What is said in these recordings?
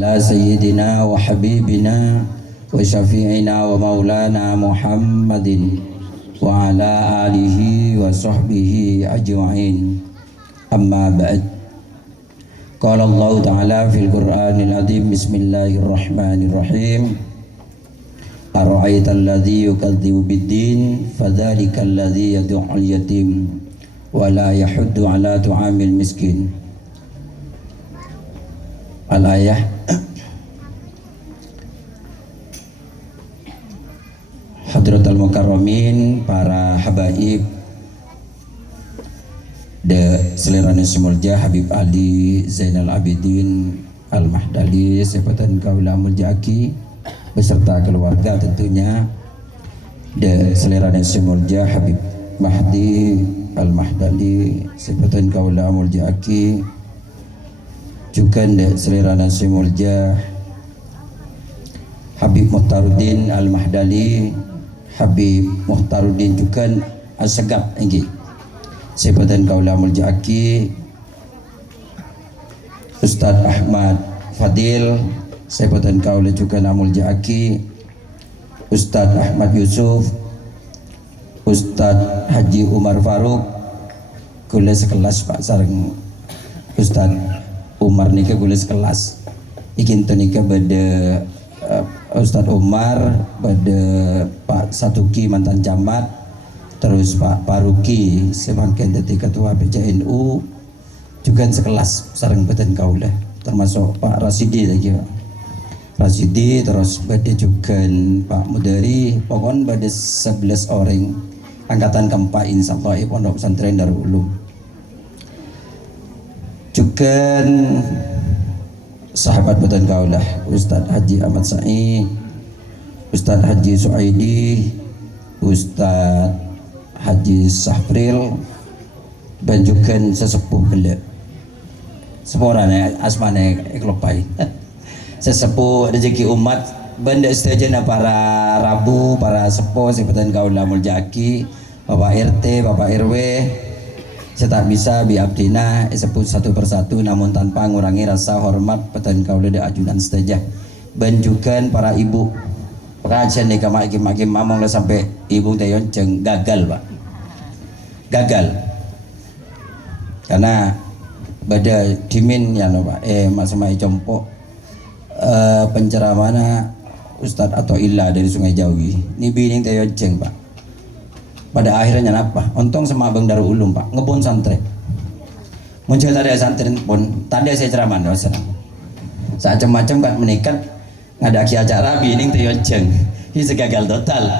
ala sayyidina wa habibina wa syafi'ina wa maulana Muhammadin wa ala alihi wa sahbihi ajma'in. Amma ba'd. Qala Allah Ta'ala fil Qur'anil Azim. Bismillahirrahmanirrahim. Ara'aital ladzi yukadzibu bid-din fadzalikal ladzi yad'ul yatim wa la yahuddu ala tu'amil miskin. Al-ayah. Hadratul Mukarramin, para habaib de selerane semulja Habib Ali Zainal Abidin Al-Mahdali Sebatan Kaula Muljaki beserta keluarga, tentunya de selerane semulja Habib Mahdi Al-Mahdali Sebatan Kaula Muljaki, juga de selerane semulja Habib Muhtaruddin Al-Mahdali, Habib Muhtaruddin juga As-Segap inggi Sebatan Kaula Muljaki, Ustadz Ahmad Fadil Sebatan Kaula juga Muljaki, Ustadz Ahmad Yusuf, Ustadz Haji Umar Faruk, kula sekelas Pak sareng Ustadz Umar nika kula sekelas ikin nika bade Ustadz Umar, pada Pak Satuki mantan camat, terus Pak Paruki sebagai ketua PCNU, juga sekelas sareng beten kaula, termasuk Pak Rasidi lagi Pak Rasidi, terus pada juga Pak Mudari, pokoknya pada 11 orang angkatan keempat insyaallah Pondok Pesantren Darul Ulum. Juga sahabat beten kaulah Ustadz Haji Ahmad Sa'i, Ustadz Haji Suaidi, Ustadz Haji Sahfril, dan juga sesepuh bela seporane asmane eklopai sesepuh rezeki umat benda istajana para rabu, para sepuh sebatan kaulah Muljaki, Bapak RT, Bapak RW. Saya tak bisa biabdina sebut satu persatu, namun tanpa mengurangi rasa hormat petan kaula de ajudan saja. Dan juga para ibu pengajian nih makin mamong lah sampai ibu tayon ceng gagal Pak, gagal karena pada dimin ya no Pak mas-mas compok penceramana Ustadz atau Illa dari Sungai Jawi ini bining tayon ceng Pak. Pada akhirnya apa? Untung sama Abang Darul Ulum Pak, ngebon santren. Muncul tadi santren pun, tadi saya ceramah dosen. Saat macam kan menikat, ngadaki acara bining teyojeng. Ini segagal total.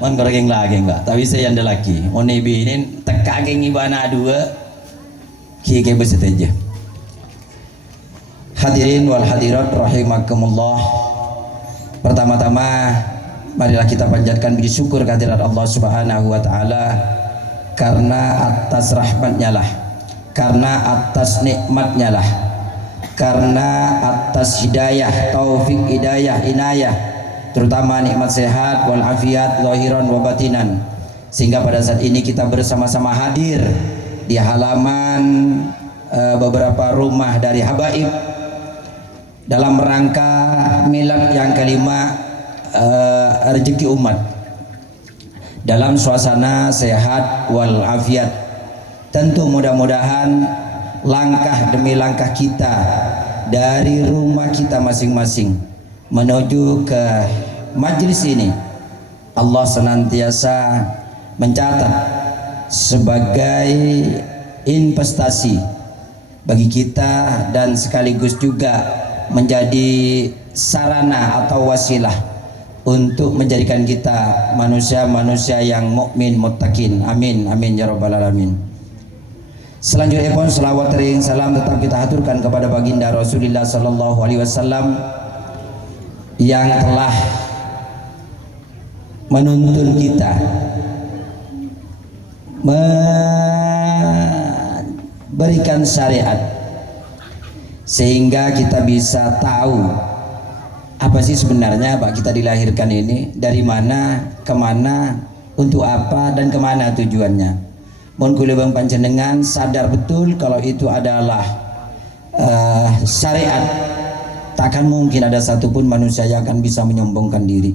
Mon koreng lagi Mbak, tapi saya yang lagi. Oni binin tekageng ibana dua, kiki beset aja. Hadirin wal hadirat rahimakumullah. Pertama-tama marilah kita panjatkan puji syukur kehadirat Allah Subhanahu wa taala, karena atas rahmatnya lah, karena atas nikmatnya lah, karena atas hidayah, taufik, hidayah, inayah, terutama nikmat sehat wal afiat zahiran wa batinan, sehingga pada saat ini kita bersama-sama hadir di halaman beberapa rumah dari habaib dalam rangka milad yang kelima, rezeki umat dalam suasana sehat wal afiat. Tentu mudah-mudahan langkah demi langkah kita dari rumah kita masing-masing menuju ke majelis ini, Allah senantiasa mencatat sebagai investasi bagi kita dan sekaligus juga menjadi sarana atau wasilah untuk menjadikan kita manusia-manusia yang mukmin muttaqin. Amin amin ya rabbal alamin. Selanjutnya pun selawat ring salam tetap kita haturkan kepada baginda Rasulullah sallallahu alaihi wasallam yang telah menuntun kita, memberikan syariat sehingga kita bisa tahu apa sih sebenarnya Pak kita dilahirkan ini, dari mana, kemana, untuk apa, dan kemana tujuannya. Mohon kula bang panjenengan sadar betul kalau itu adalah syariat takkan mungkin ada satupun manusia yang akan bisa menyombongkan diri.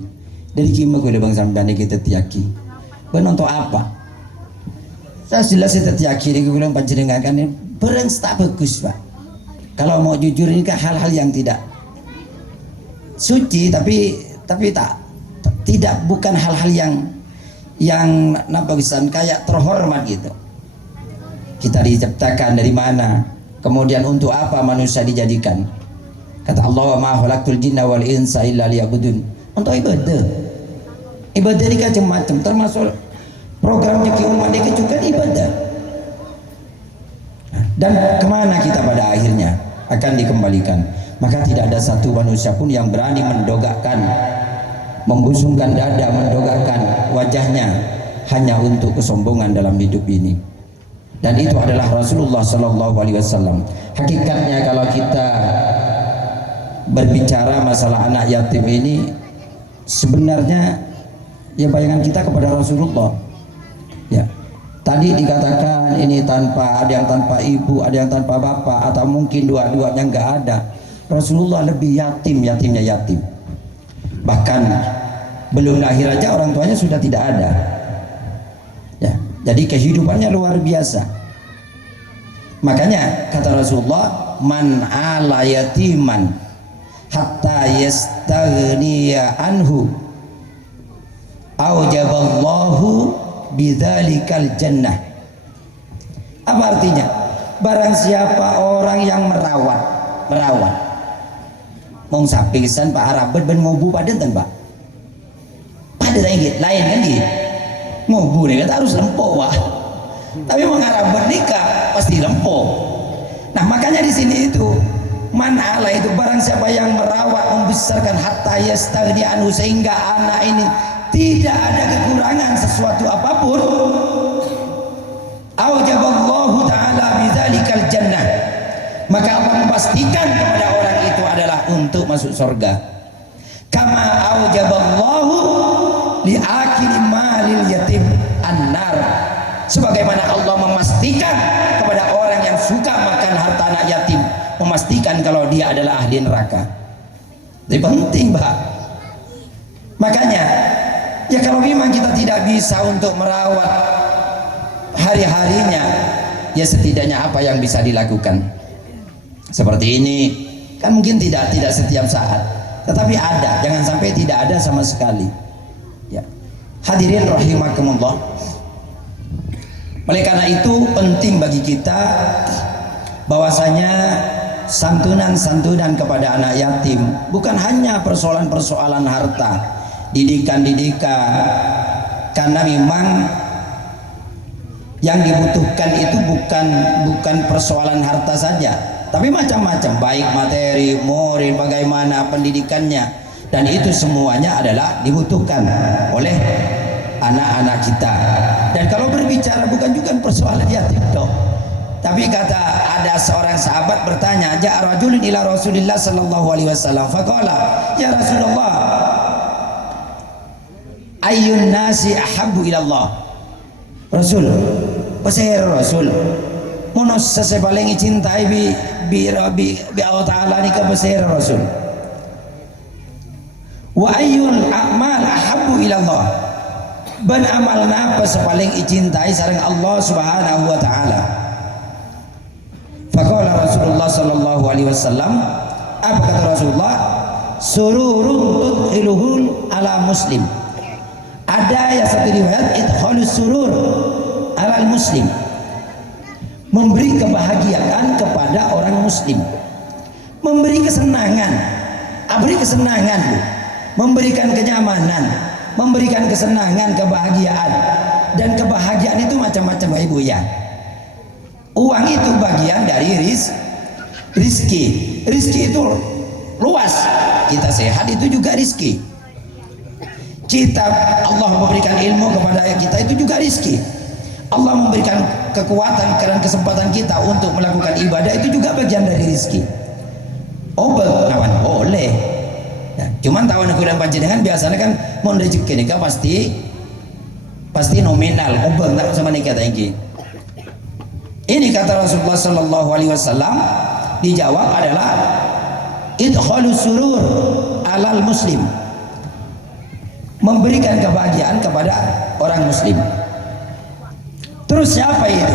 Dari kima gue bang sampai kita tiaki. Ben untuk apa? Saya jelas itu tiaki ini gue bilang panjenengan kan berens tak bagus pak. Kalau mau jujur ini kan hal-hal yang tidak suci, tapi tidak bukan hal-hal yang napa kesan kayak terhormat gitu. Kita diciptakan dari mana? Kemudian untuk apa manusia dijadikan? Kata Allah, wa ma khalaqtul jinna wal insa illa liya'budun. Untuk ibadah. Ibadah ini macam-macam, termasuk programnya umat ini juga ibadah. Dan kemana kita pada akhirnya akan dikembalikan? Maka tidak ada satu manusia pun yang berani mendogakkan, membusungkan dada, mendogakkan wajahnya hanya untuk kesombongan dalam hidup ini. Dan itu adalah Rasulullah Sallallahu Alaihi Wasallam. Hakikatnya kalau kita berbicara masalah anak yatim ini, sebenarnya ya bayangan kita kepada Rasulullah. Ya, tadi dikatakan ini tanpa ada yang tanpa ibu, ada yang tanpa bapak, atau mungkin dua-duanya nggak ada. Rasulullah lebih yatimnya yatim. Bahkan belum lahir aja orang tuanya sudah tidak ada. Ya, jadi kehidupannya luar biasa. Makanya kata Rasulullah, man ala yatiman hatta yastaghniya anhu aujaballahu bidzalikal jannah. Apa artinya? Barang siapa orang yang merawat mong sapi kesan Pak Arabet ben ngobu pada Pak pada lain kan gitu ngobu nih kan harus lempo Pak, tapi mengarabet nikah pasti lempo. Nah makanya di sini itu manala itu barang siapa yang merawat membesarkan hatta yastaghni anhu, sehingga anak ini tidak ada kekurangan sesuatu apapun, aujaballahu ta'ala bidzalikal jannah, maka Allah memastikan kepada orang itu adalah untuk masuk surga. Kama aujaballahu li'akili malil yatim annar, sebagaimana Allah memastikan kepada orang yang suka makan harta anak yatim, memastikan kalau dia adalah ahli neraka. Jadi penting Pak. Makanya ya kalau memang kita tidak bisa untuk merawat hari-harinya, ya setidaknya apa yang bisa dilakukan seperti ini kan mungkin tidak setiap saat, tetapi ada, jangan sampai tidak ada sama sekali. Ya. Hadirin rahimakumullah. Oleh karena itu penting bagi kita bahwasanya santunan kepada anak yatim bukan hanya persoalan-persoalan harta, didikan, karena memang yang dibutuhkan itu bukan persoalan harta saja, tapi macam-macam, baik materi, moral, bagaimana pendidikannya, dan itu semuanya adalah dibutuhkan oleh anak-anak kita. Dan kalau berbicara bukan juga persoalan yatim toh, tapi kata ada seorang sahabat bertanya, ja'a rajulun ila Rasulillah sallallahu alaihi wasallam faqala ya Rasulullah ayyun nasi ahabbu ila Allah. Rasul, pasir Rasul monos sesepaling cintai bi Allah Ta'ala ni ka pasir Rasul. Wa ayyul a'mal ahabbu ila Allah. Ban amal napa sepaling dicintai sareng Allah Subhanahu wa taala. Faqala Rasulullah sallallahu alaihi wasallam, apa kata Rasulullah? Sururun tudkhiluhul ala muslim. Ada yang satu riwayat idkhalus surur ala muslim, memberi kebahagiaan kepada orang muslim, memberi kesenangan, memberikan kenyamanan, memberikan kesenangan, kebahagiaan. Dan kebahagiaan itu macam-macam Ibu ya. Uang itu bagian dari rizki. Rizki itu luas. Kita sehat itu juga rizki. Kita, Allah memberikan ilmu kepada kita itu juga rizki. Allah memberikan kekuatan dan kesempatan kita untuk melakukan ibadah itu juga bagian dari rizki. Kawan boleh. Ya, cuman tahun aku dan panjenengan biasanya kan mau rezeki nikah pasti nominal. Tak sama nikah tinggi. Ini kata Rasulullah Sallallahu Alaihi Wasallam dijawab adalah idkhalus surur alal muslim, memberikan kebahagiaan kepada orang muslim. Terus siapa itu?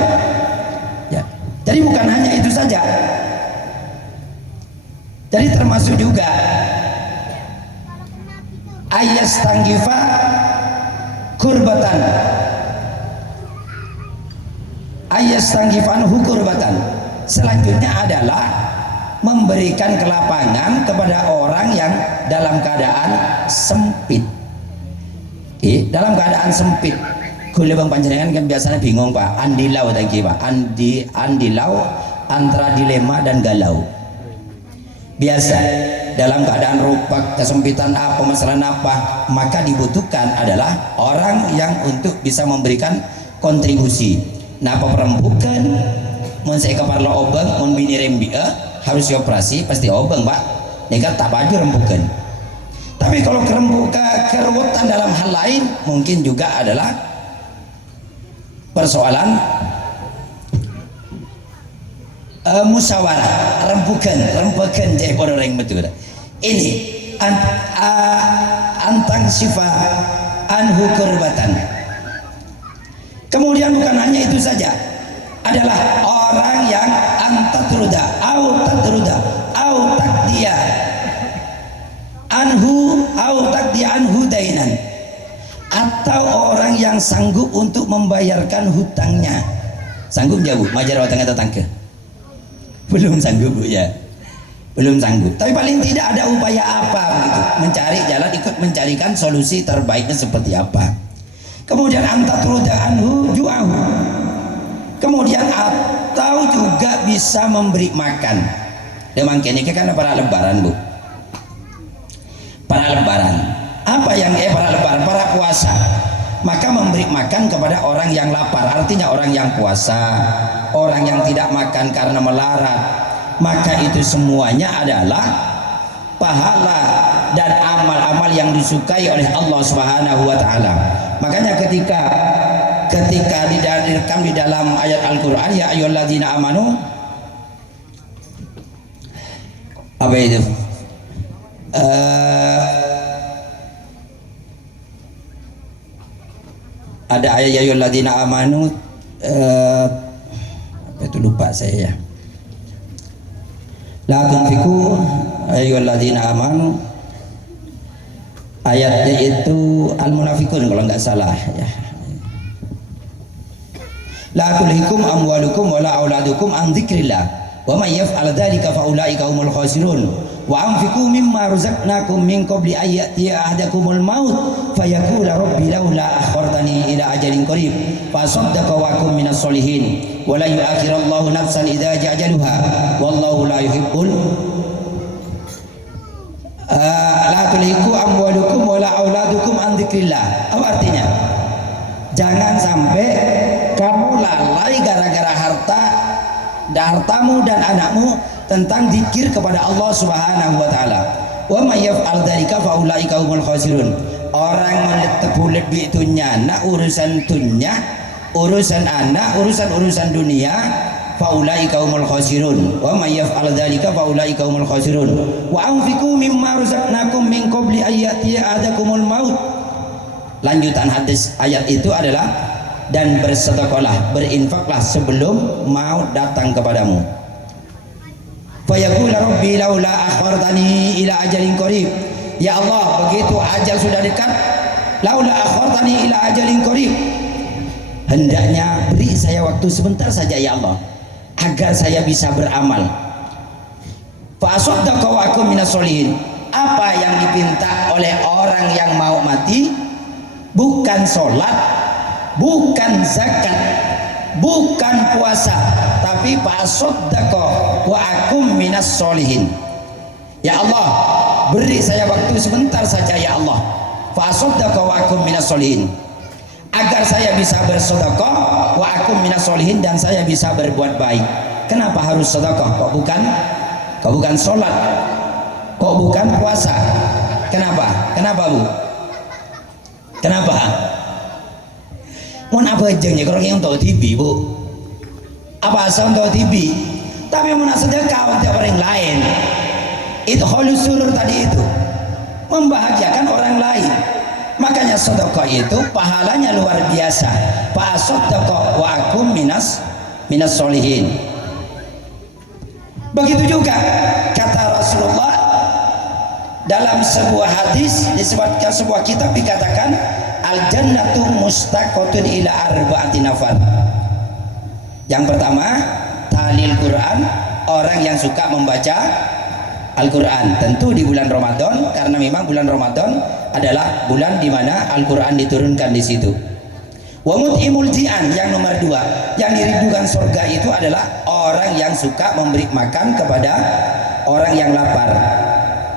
Ya. Jadi bukan hanya itu saja. Jadi termasuk juga ayastanggifa kurbatan, ayastanggifan hukurbatan. Selanjutnya adalah memberikan kelapangan kepada orang yang dalam keadaan sempit. Dalam keadaan sempit. Kule bang panjenengan kan biasanya bingung Pak, andilau tadi Pak, andilau antara dilema dan galau. Biasa dalam keadaan rupak, kesempitan apa, masalah apa, maka dibutuhkan adalah orang yang untuk bisa memberikan kontribusi. Napa perempukan mun saya keparla obeng mun bini rembi harus dioperasi pasti obeng Pak, nikah tak baju rembukan. Tapi kalau kerewetan dalam hal lain mungkin juga adalah persoalan musyawarah, rembukan jadi orang yang betul. Ini antang sifat anhu kurbatan. Kemudian bukan hanya itu saja, adalah orang yang antatruda au takdia anhu dainan, atau orang yang sanggup untuk membayarkan hutangnya. Sanggup jauh majar hutangnya tetangga? Belum sanggup Bu ya, belum sanggup. Tapi paling tidak ada upaya apa begitu, mencari jalan, ikut mencarikan solusi terbaiknya seperti apa. Kemudian antatruda anhu ju'ahu, kemudian atau juga bisa memberi makan. Memang kini kan para lebaran Bu, para lebaran apa yang para lebaran, para puasa, maka memberi makan kepada orang yang lapar, artinya orang yang puasa, orang yang tidak makan karena melarat, maka itu semuanya adalah pahala dan amal-amal yang disukai oleh Allah Subhanahu wa taala. Makanya ketika direkam di dalam ayat Al-Qur'an, ya ayyuhalladzina amanu, apa itu? Ada ayat ya ayyuhalladzina amanu, apa itu lupa saya ya. La tunfiku ayyuhalladzina amanu, ayatnya itu Al-Munafikun kalau nggak salah ya. La tulhikum amwalukum wala auladukum an dzikrillah wa may yaf'al dzalika fa ulaika humul khasirun wa anfiqu mimma razaqnakum min qabli an ya'tiya ahadakumul maut fayaqula rabbi laula akhartani ila ajalin qarib fa saddaqa wa akum minas solihin wa la yu'akhirallahu nafsan idza ja'a ajaluha wallahu la yuhibbul la tulhiku amwalukum wala auladukum an dzikrillah. Apa artinya? Jangan sampai kamu lalai gara-gara hartamu dan anakmu tentang zikir kepada Allah Subhanahu wa taala. Wa may yaf'al dzalika fa ulaika humul khasirun. Orang menetepul lebih itunya, nak urusan dunia, urusan anak, urusan dunia, fa ulaika humul khasirun. Wa may yaf'al dzalika fa ulaika humul khasirun. Wa anfiqu mimma razaqnakum min qabli an ya'tiya ahadakumul maut. Lanjutan hadis ayat itu adalah dan bersedekahlah, berinfaklah sebelum maut datang kepadamu. Fayaqul rabbi laula akhartani ila ajalin qarib. Ya Allah, begitu ajal sudah dekat, laula akhartani ila ajalin qarib, hendaknya beri saya waktu sebentar saja ya Allah agar saya bisa beramal. Fa asaddaqa wa akum minas solihin. Apa yang dipinta oleh orang yang mau mati bukan sholat, bukan zakat, bukan puasa, tapi fasoddaqa wa akum minas solihin. Ya Allah, beri saya waktu sebentar saja ya Allah, fasoddaqa wa akum minas solihin, agar saya bisa bersedekah, wa akum minas solihin, dan saya bisa berbuat baik. Kenapa harus sedekah? Kok bukan sholat? Kok bukan puasa? Kenapa Bu? Kenapa? Mun apa jengnya kalau yang tahu TV Bu? Apa asal tahu TV? Tapi mun sedekah untuk orang lain. idkhalus surur tadi itu membahagiakan orang lain. Makanya sedekah itu pahalanya luar biasa. Fa asaddaqa wa akum minas solihin. Begitu juga kata Rasulullah dalam sebuah hadis, disebutkan sebuah kitab dikatakan al jannatu mustaqotun ila arba'ati nafar. Yang pertama tahlil Quran, orang yang suka membaca Al-Quran, tentu di bulan Ramadan, karena memang bulan Ramadan adalah bulan di mana Al-Quran diturunkan di situ. Wa mut'imul ji'an, yang nomor 2, yang dirindukan surga itu adalah orang yang suka memberi makan kepada orang yang lapar.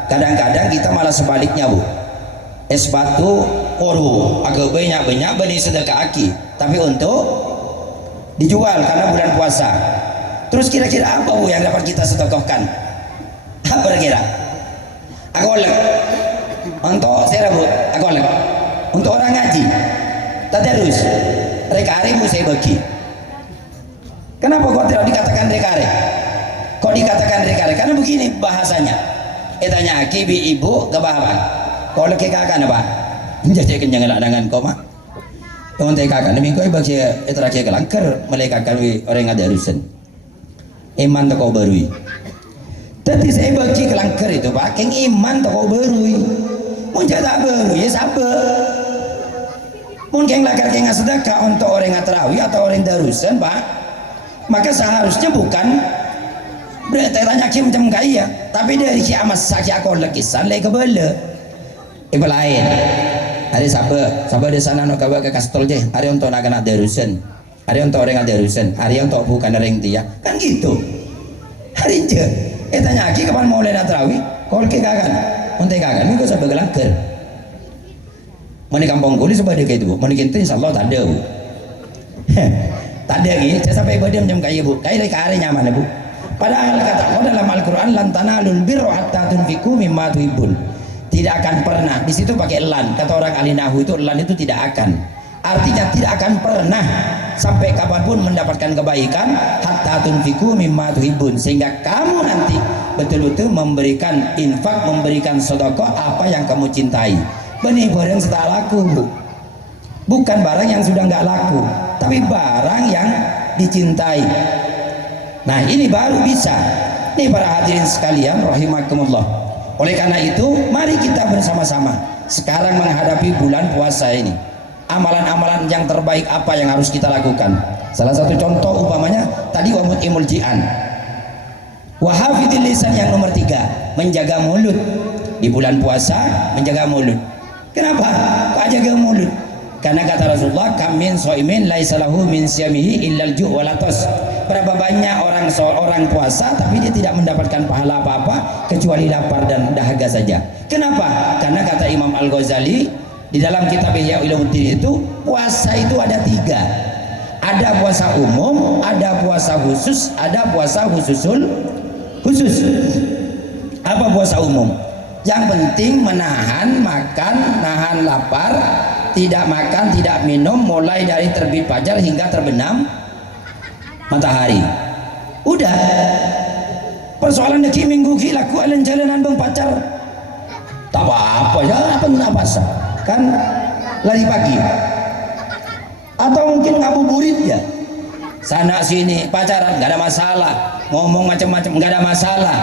Kadang-kadang kita malah sebaliknya, Bu. Es batu oru agak banyak bani sedekah aki, tapi untuk dijual karena bulan puasa. Terus kira-kira apa, Bu, yang dapat kita sedekahkan? Apa kira? Aku oleh untuk saya, Bu, aku oleh untuk orang ngaji tadarus rekare mu saya bagi. Kenapa kok tidak dikatakan rekare? Kok dikatakan rekare? Karena begini bahasanya. Tanya aki bi ibu ke bahan. Kalau ke kakak apa? Jadi kenyang dengan koma. Untuk kakak demi kau bagi terakhir kelangker mereka kami orang ada urusan. Iman tak kau barui. Tadi saya bagi kelangker itu Pak, keng iman tak kau barui. Mungkin tak barui ya sabar. Mungkin lakar keng sedekah untuk orang terawih atau orang darusan Pak, maka seharusnya bukan berarti tanya kim macam kaya, tapi dari kiamat sakit aku lekisan lagi kebela. Ibu lain. Hari sabar di sana nak kabar ke kastol je. Hari untuk nak kena darusan, hari untuk orang darusan, hari untuk bukan orang dia, kan gitu. Hari je. Tanya lagi kapan mau lena terawih? Kalau ke kagan, untuk kagan, minggu sampai gelangker. Mana kampung kuli sebagai kayak itu, mana kita insyaallah tak ada, Bu. Tak ada lagi. Saya sampai ibadah macam kaya, Bu. Kaya lagi kare nyaman, Bu. Padahal kata Allah dalam Al-Quran, lan tanalul birra hatta tunfiqu mimma tuhibbun. Tidak akan pernah. Di situ pakai lan. Kata orang ahli nahwu itu lan itu tidak akan. Artinya tidak akan pernah sampai kapanpun mendapatkan kebaikan hatta tunfiqu mimma tuhibbun, sehingga kamu nanti betul-betul memberikan infak, memberikan sedekah apa yang kamu cintai. Benih barang sudah laku, Bu. Bukan barang yang sudah nggak laku, tapi barang yang dicintai. Nah ini baru bisa. Ini para hadirin sekalian rahimakumullah. Oleh karena itu mari kita bersama-sama sekarang menghadapi bulan puasa ini. Amalan-amalan yang terbaik apa yang harus kita lakukan? Salah satu contoh umpamanya tadi wa mut'imul ji'an. Wa hafidil lisan, yang nomor 3, menjaga mulut. Di bulan puasa menjaga mulut. Kenapa? Kok jaga mulut? Karena kata Rasulullah, kam min shaimin laisa lahu min siyamihi illal ju' wal atas. Berapa banyak orang puasa tapi dia tidak mendapatkan pahala apa-apa kecuali lapar dan dahaga saja. Kenapa? Karena kata Imam Al-Ghazali di dalam kitab Ihya Ulumuddin itu puasa itu ada 3. Ada puasa umum, ada puasa khusus, ada puasa khusus. Apa puasa umum? Yang penting menahan makan, nahan lapar, tidak makan, tidak minum mulai dari terbit fajar hingga terbenam matahari. Udah. Persoalan deki minggu ki laku alen jalanan bang pacar. Tak apa-apa ya, apa sah. Kan lari pagi. Atau mungkin ngabuburit ya. Sana sini pacaran nggak ada masalah, ngomong macam-macam nggak ada masalah.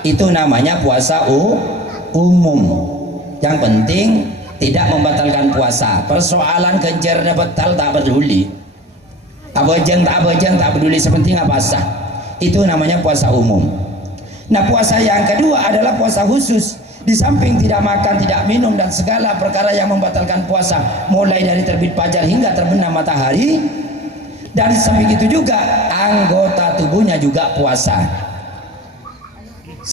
Itu namanya puasa umum. Yang penting tidak membatalkan puasa. Persoalan kejar batal tak peduli. Abajang tak peduli, sepenting apa sah. Itu namanya puasa umum. Nah puasa yang kedua adalah puasa khusus. Di samping tidak makan, tidak minum dan segala perkara yang membatalkan puasa, mulai dari terbit fajar hingga terbenam matahari. Dan samping itu juga anggota tubuhnya juga puasa.